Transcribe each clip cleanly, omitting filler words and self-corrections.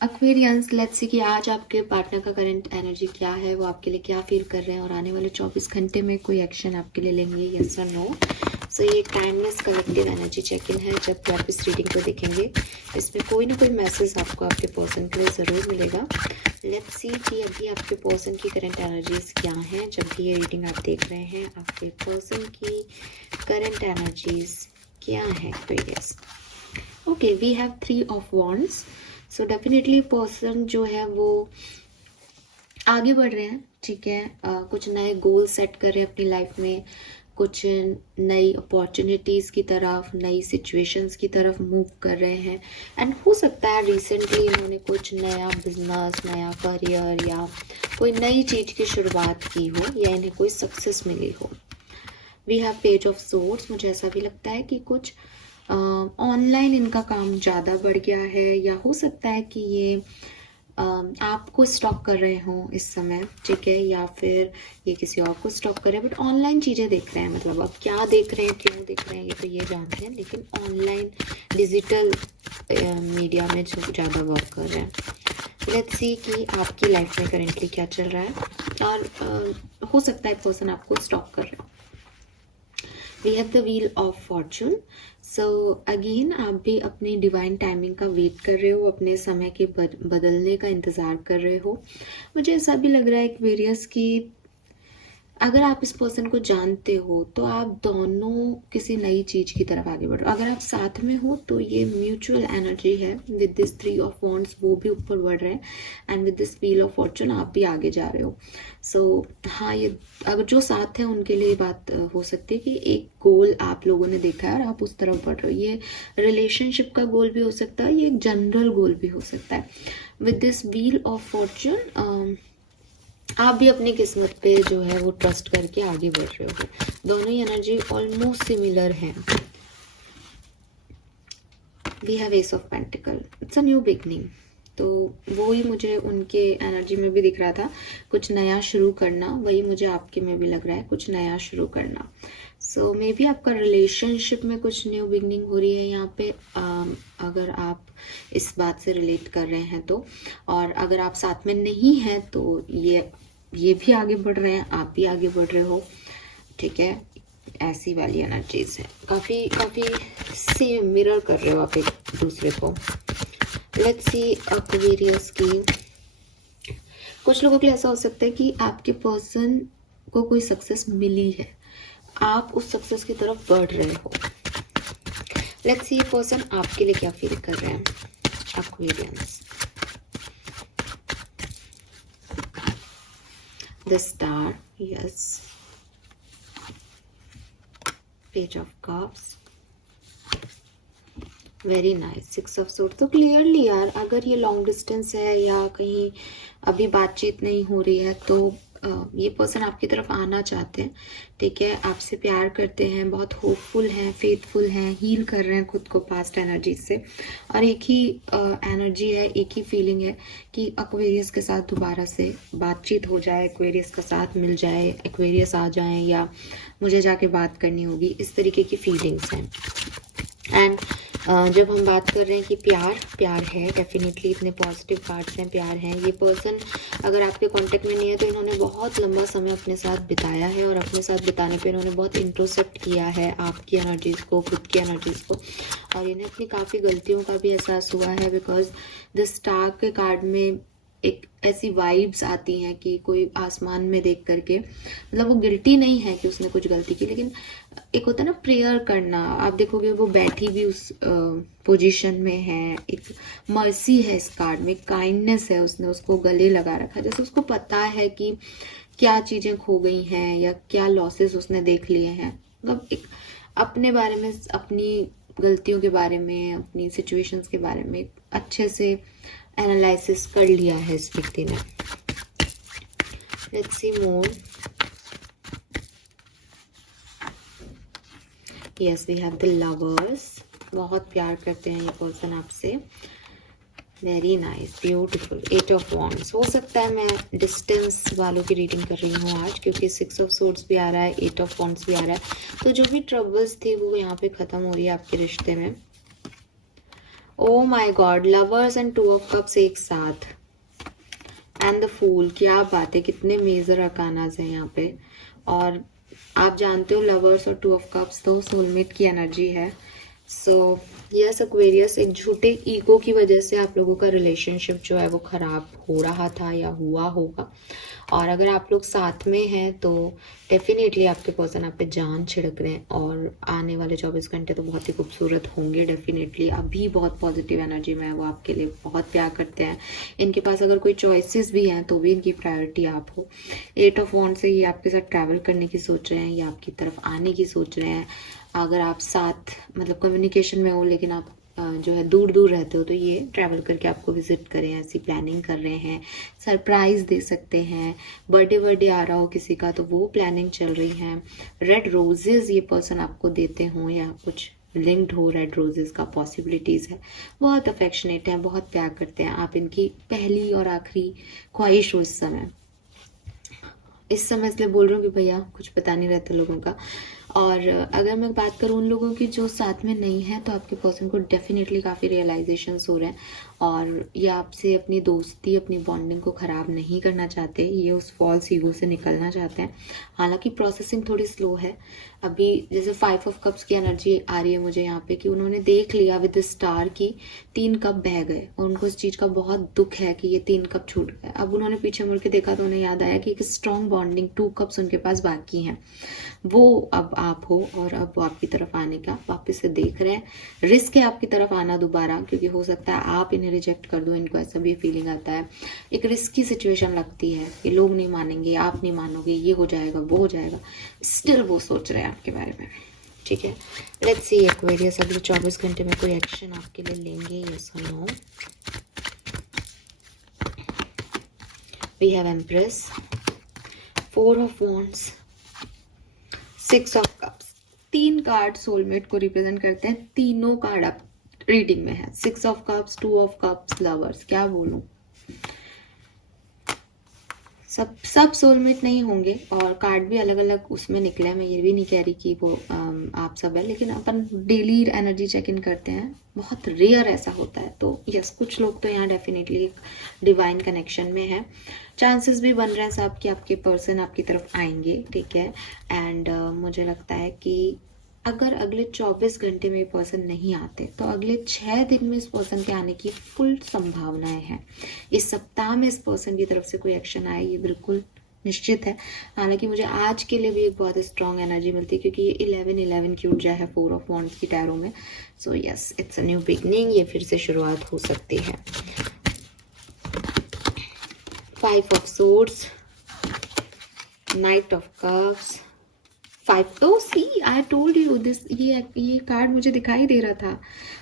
Aquarians, let's see कि आज आपके पार्टनर का करंट एनर्जी क्या है, वो आपके लिए क्या फील कर रहे हैं और आने वाले 24 घंटे में कोई एक्शन आपके लिए लेंगे, यस और नो। सो ये timeless collective energy check in है। जब भी आप इस रीडिंग को देखेंगे इसमें कोई ना कोई मैसेज आपको आपके पर्सन के लिए ज़रूर मिलेगा। लेट्स सी कि अभी आपके पर्सन की करंट एनर्जीज क्या हैं। जब भी ये रीडिंग आप देख रहे हैं, आपके पर्सन की करंट एनर्जीज क्या है Aquarius. Okay, we have 3 of wands. So definitely person जो है वो आगे बढ़ रहे हैं, ठीक है। कुछ नए गोल सेट कर रहे हैं अपनी लाइफ में, कुछ नई अपॉर्चुनिटीज़ की तरफ, नई सिचुएशंस की तरफ मूव कर रहे हैं। एंड हो सकता है रिसेंटली इन्होंने कुछ नया बिजनेस, नया करियर या कोई नई चीज़ की शुरुआत की हो या इन्हें कोई सक्सेस मिली हो। We have page of swords. मुझे ऐसा भी लगता है कि कुछ ऑनलाइन इनका काम ज़्यादा बढ़ गया है, या हो सकता है कि ये आपको स्टॉक कर रहे हों इस समय, ठीक है, या फिर ये किसी और को स्टॉक कर रहे हैं, बट ऑनलाइन चीज़ें देख रहे हैं। मतलब अब क्या देख रहे हैं, क्यों देख रहे हैं, ये तो ये जानते हैं, लेकिन ऑनलाइन डिजिटल मीडिया में जो ज़्यादा वर्क कर रहे हैं। लेट्स सी कि आपकी लाइफ में करेंटली क्या चल रहा है, और हो सकता है पर्सन आपको स्टॉक कर रहे हो। We have the wheel of fortune. So again आप भी अपनी डिवाइन टाइमिंग का वेट कर रहे हो, अपने समय के बदलने का इंतज़ार कर रहे हो। मुझे ऐसा भी लग रहा है एक्वेरियस की अगर आप इस पर्सन को जानते हो तो आप दोनों किसी नई चीज़ की तरफ आगे बढ़ो। अगर आप साथ में हो तो ये म्यूचुअल एनर्जी है। विद दिस 3 ऑफ वॉन्ड्स वो भी ऊपर बढ़ रहे हैं, and with this wheel of Fortune आप भी आगे जा रहे हो। सो हाँ, ये अगर जो साथ है उनके लिए बात हो सकती है कि एक गोल आप लोगों ने देखा है और आप उस तरफ बढ़ रहे हो। ये रिलेशनशिप का गोल भी हो सकता है, ये एक जनरल गोल भी हो सकता है। With this wheel of Fortune आप भी अपनी किस्मत पे जो है वो ट्रस्ट करके आगे बढ़ रहे हो। दोनों ही एनर्जी ऑलमोस्ट सिमिलर हैं। We have ace of pentacles, it's a new beginning. तो वो ही मुझे उनके एनर्जी में भी दिख रहा था, कुछ नया शुरू करना। वही मुझे आपके में भी लग रहा है, कुछ नया शुरू करना। सो मे बी आपका रिलेशनशिप में कुछ न्यू बिगनिंग हो रही है यहाँ पे, अगर आप इस बात से रिलेट कर रहे हैं तो। और अगर आप साथ में नहीं हैं तो ये भी आगे बढ़ रहे हैं, आप भी आगे बढ़ रहे हो, ठीक है। ऐसी वाली एनर्जीज है, काफ़ी काफ़ी सेम मिरर कर रहे हो आप एक दूसरे को। लेट्स सी एक्वेरियस की कुछ लोगों के लिए ऐसा हो सकता है कि आपके पर्सन को कोई सक्सेस मिली है, आप उस सक्सेस की तरफ बढ़ रहे हो। लेट्स सी पर्सन आपके लिए क्या फील कर रहे हैं Aquarians. The star, yes. Page of cups, very nice. 6 of sword. तो क्लियरली यार, अगर ये लॉन्ग डिस्टेंस है या कहीं अभी बातचीत नहीं हो रही है तो ये पर्सन आपकी तरफ आना चाहते हैं, ठीक है। आपसे प्यार करते हैं, बहुत होपफुल हैं, फेथफुल हैं, हील कर रहे हैं खुद को पास्ट एनर्जी से। और एक ही एनर्जी है, एक ही फीलिंग है कि एक्वेरियस के साथ दोबारा से बातचीत हो जाए, एक्वेरियस का साथ मिल जाए, एक्वेरियस आ जाए, या मुझे जाके बात करनी होगी, इस तरीके की फीलिंग्स हैं। एंड जब हम बात कर रहे हैं कि प्यार है, डेफिनेटली इतने पॉजिटिव कार्ड्स हैं, प्यार हैं। ये पर्सन अगर आपके कांटेक्ट में नहीं है तो इन्होंने बहुत लंबा समय अपने साथ बिताया है, और अपने साथ बिताने पे इन्होंने बहुत इंट्रोस्पेक्ट किया है आपकी एनर्जीज़ को, खुद की एनर्जीज़ को, और इन्हें अपनी काफ़ी गलतियों का भी एहसास हुआ है। बिकॉज द स्टार के कार्ड में एक ऐसी वाइब्स आती हैं कि कोई आसमान में देख करके, मतलब वो गिल्टी नहीं है कि उसने कुछ गलती की, लेकिन एक होता है ना प्रेयर करना। आप देखोगे वो बैठी भी उस पोजीशन में है, एक मर्सी है इस कार्ड में, काइंडनेस है, उसने उसको गले लगा रखा है, जैसे उसको पता है कि क्या चीज़ें खो गई हैं या क्या लॉसेस उसने देख लिए हैं। मतलब एक अपने बारे में, अपनी गलतियों के बारे में, अपनी सिचुएशंस के बारे में अच्छे से एनालिसिस कर लिया है इस व्यक्ति ने। Let's see more. Yes, we have the lovers. बहुत प्यार करते हैं ये पर्सन आपसे। Very nice, beautiful. 8 of wands. हो सकता है मैं डिस्टेंस वालों की रीडिंग कर रही हूँ आज, क्योंकि 6 ऑफ सोर्ड्स भी आ रहा है, 8 ऑफ वॉन्ड्स भी आ रहा है। तो जो भी ट्रबल्स थी वो यहाँ पे ख़त्म हो रही है आपके रिश्ते में। Oh my God, lovers and two of cups एक साथ एंड द फूल, क्या बात है, कितने मेजर अकानाज हैं यहाँ पे। और आप जानते हो लवर्स और टू ऑफ कप्स तो सोलमेट की एनर्जी है। सो यस एक्वेरियस, एक झूठे ईगो की वजह से आप लोगों का रिलेशनशिप जो है वो खराब हो रहा था या हुआ होगा। और अगर आप लोग साथ में हैं तो डेफिनेटली आपके पर्सन आप पे जान छिड़क रहे हैं और आने वाले 24 घंटे तो बहुत ही खूबसूरत होंगे। डेफिनेटली अभी बहुत पॉजिटिव एनर्जी में है, वो आपके लिए बहुत प्यार करते हैं। इनके पास अगर कोई चॉइसेस भी हैं तो भी इनकी प्रायोरिटी आप हो। 8 ऑफ वॉन्ड्स से ये आपके साथ ट्रैवल करने की सोच रहे हैं या आपकी तरफ आने की सोच रहे हैं। अगर आप साथ मतलब कम्युनिकेशन में हो लेकिन आप जो है दूर दूर रहते हो तो ये ट्रैवल करके आपको विजिट करें, ऐसी प्लानिंग कर रहे हैं। सरप्राइज दे सकते हैं, बर्थडे आ रहा हो किसी का तो वो प्लानिंग चल रही है। रेड रोजेज ये पर्सन आपको देते हों या कुछ लिंक्ड हो रेड रोजेस का पॉसिबिलिटीज़ है। बहुत अफेक्शनेट हैं, बहुत प्यार करते हैं, आप इनकी पहली और आखिरी ख्वाहिश हो इस समय। इसलिए बोल रही हूँ कि भैया कुछ पता नहीं रहता लोगों का। और अगर मैं बात करूँ उन लोगों की जो साथ में नहीं है तो आपके पर्सन को डेफिनेटली काफ़ी रियलाइजेशंस हो रहे हैं और ये आपसे अपनी दोस्ती अपनी बॉन्डिंग को ख़राब नहीं करना चाहते। ये उस फॉल्स ईगो से निकलना चाहते हैं। हालांकि प्रोसेसिंग थोड़ी स्लो है अभी। जैसे 5 ऑफ कप्स की एनर्जी आ रही है मुझे यहाँ पे कि उन्होंने देख लिया विद स्टार की 3 कप बह गए और उनको इस चीज़ का बहुत दुख है कि ये 3 कप छूट गए। अब उन्होंने पीछे मुड़ के देखा तो उन्हें याद आया कि एक स्ट्रॉन्ग बॉन्डिंग 2 कप्स उनके पास बाकी हैं, वो अब आप हो और अब वो आपकी तरफ आने का वापस से देख रहे हैं। रिस्क है आपकी तरफ आना दोबारा, क्योंकि हो सकता है आप इन्हें रिजेक्ट कर दो, इनको ऐसा भी फीलिंग आता है। एक रिस्की सिचुएशन लगती है कि लोग नहीं मानेंगे, आप नहीं मानोगे, ये हो जाएगा वो हो जाएगा, स्टिल वो सोच रहे हैं आपके बारे में। ठीक है, लेट्स सी एक्वेरियस अगले 24 घंटे में कोई एक्शन आपके लिए लेंगे यस और no. We have empress, 4 of wands, 6 of cups. 3 card soulmate को रिप्रेजेंट करते हैं, तीनों कार्ड आप रीडिंग में है। 6 of cups, 2 of cups, lovers, क्या बोलूं, सब सोलमेट नहीं होंगे और कार्ड भी अलग अलग उसमें निकले हैं। मैं ये भी नहीं कह रही कि वो आप सब है, लेकिन अपन डेली एनर्जी चेक इन करते हैं, बहुत रेयर ऐसा होता है। तो यस, कुछ लोग तो यहाँ डेफिनेटली एक डिवाइन कनेक्शन में है। चांसेस भी बन रहे हैं साहब कि आपके पर्सन आपकी तरफ आएंगे। ठीक है, एंड मुझे लगता है कि अगर अगले 24 घंटे में ये पर्सन नहीं आते तो अगले 6 दिन में इस पर्सन के आने की फुल संभावनाएं हैं। इस सप्ताह में इस पर्सन की तरफ से कोई एक्शन आए ये बिल्कुल निश्चित है। हालांकि मुझे आज के लिए भी एक बहुत स्ट्रॉन्ग एनर्जी मिलती है क्योंकि ये 11 की ऊर्जा है 4 ऑफ वॉन्ड्स की टैरो में। So yes, it's a new beginning, ये फिर से शुरुआत हो सकती है। 5 of swords, night of cups, 5 तो सी आई टोल्ड यू दिस, ये कार्ड मुझे दिखाई दे रहा था।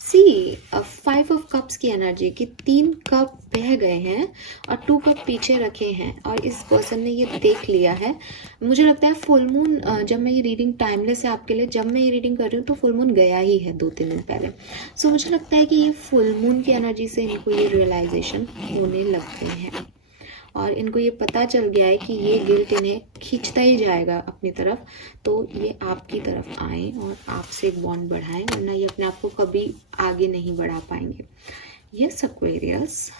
सी 5 ऑफ कप्स की एनर्जी कि 3 कप बह गए हैं और 2 कप पीछे रखे हैं और इस पर्सन ने ये देख लिया है। मुझे लगता है फुल मून, जब मैं ये रीडिंग टाइमलेस है आपके लिए, जब मैं ये रीडिंग कर रही हूँ तो फुल मून गया ही है 2-3 दिन पहले। सो मुझे लगता है कि ये फुल मून की एनर्जी से इनको ये रियलाइजेशन होने लग गई है और इनको ये पता चल गया है कि ये गिल्ट इन्हें खींचता ही जाएगा अपनी तरफ। तो ये आपकी तरफ आए और आपसे एक बॉन्ड बढ़ाएं, वरना ये अपने आप को कभी आगे नहीं बढ़ा पाएंगे। यस एक्वेरियस,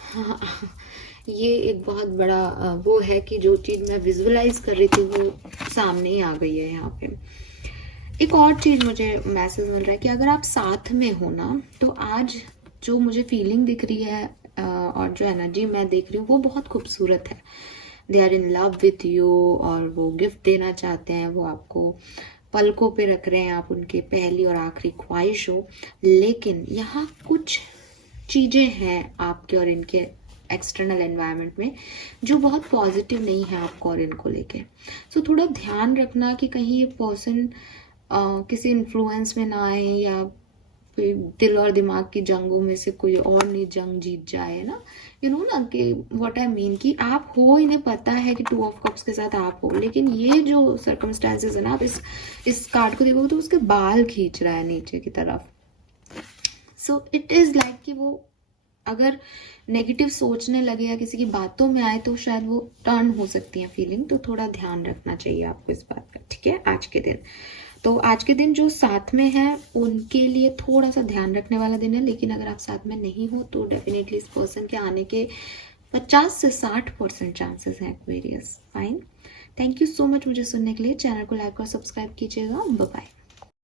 ये एक बहुत बड़ा वो है कि जो चीज़ मैं विजुअलाइज कर रही थी वो सामने ही आ गई है यहाँ पे। एक और चीज़ मुझे मैसेज मिल रहा है कि अगर आप साथ में हो ना तो आज जो मुझे फीलिंग दिख रही है और जो एनर्जी मैं देख रही हूँ वो बहुत खूबसूरत है। They are in love with you और वो गिफ्ट देना चाहते हैं, वो आपको पलकों पे रख रहे हैं, आप उनके पहली और आखिरी ख्वाहिश हो। लेकिन यहाँ कुछ चीज़ें हैं आपके और इनके एक्सटर्नल एनवायरनमेंट में जो बहुत पॉजिटिव नहीं है आपको और इनको लेके। सो थोड़ा ध्यान रखना कि कहीं ये पर्सन किसी इन्फ्लुएंस में ना आए या दिल और दिमाग की जंगों में से कोई और नहीं जंग जीत जाए ना, यू नो ना कि व्हाट आई मीन, कि आप हो, इन्हें पता है कि 2 ऑफ कप्स के साथ आप हो, लेकिन ये जो सर्कमस्टांसेस है ना, आप इस कार्ड को देखोगे तो उसके बाल खींच रहा है नीचे की तरफ। सो इट इज लाइक कि वो अगर नेगेटिव सोचने लगे या किसी की बातों में आए तो शायद वो टर्न हो सकती है फीलिंग। तो थोड़ा ध्यान रखना चाहिए आपको इस बात का, ठीक है, आज के दिन। तो आज के दिन जो साथ में है उनके लिए थोड़ा सा ध्यान रखने वाला दिन है, लेकिन अगर आप साथ में नहीं हो तो डेफिनेटली इस पर्सन के आने के 50 से 60% चांसेस हैं Aquarius. Fine, thank you so much मुझे सुनने के लिए। चैनल को लाइक और सब्सक्राइब कीजिएगा। Bye bye.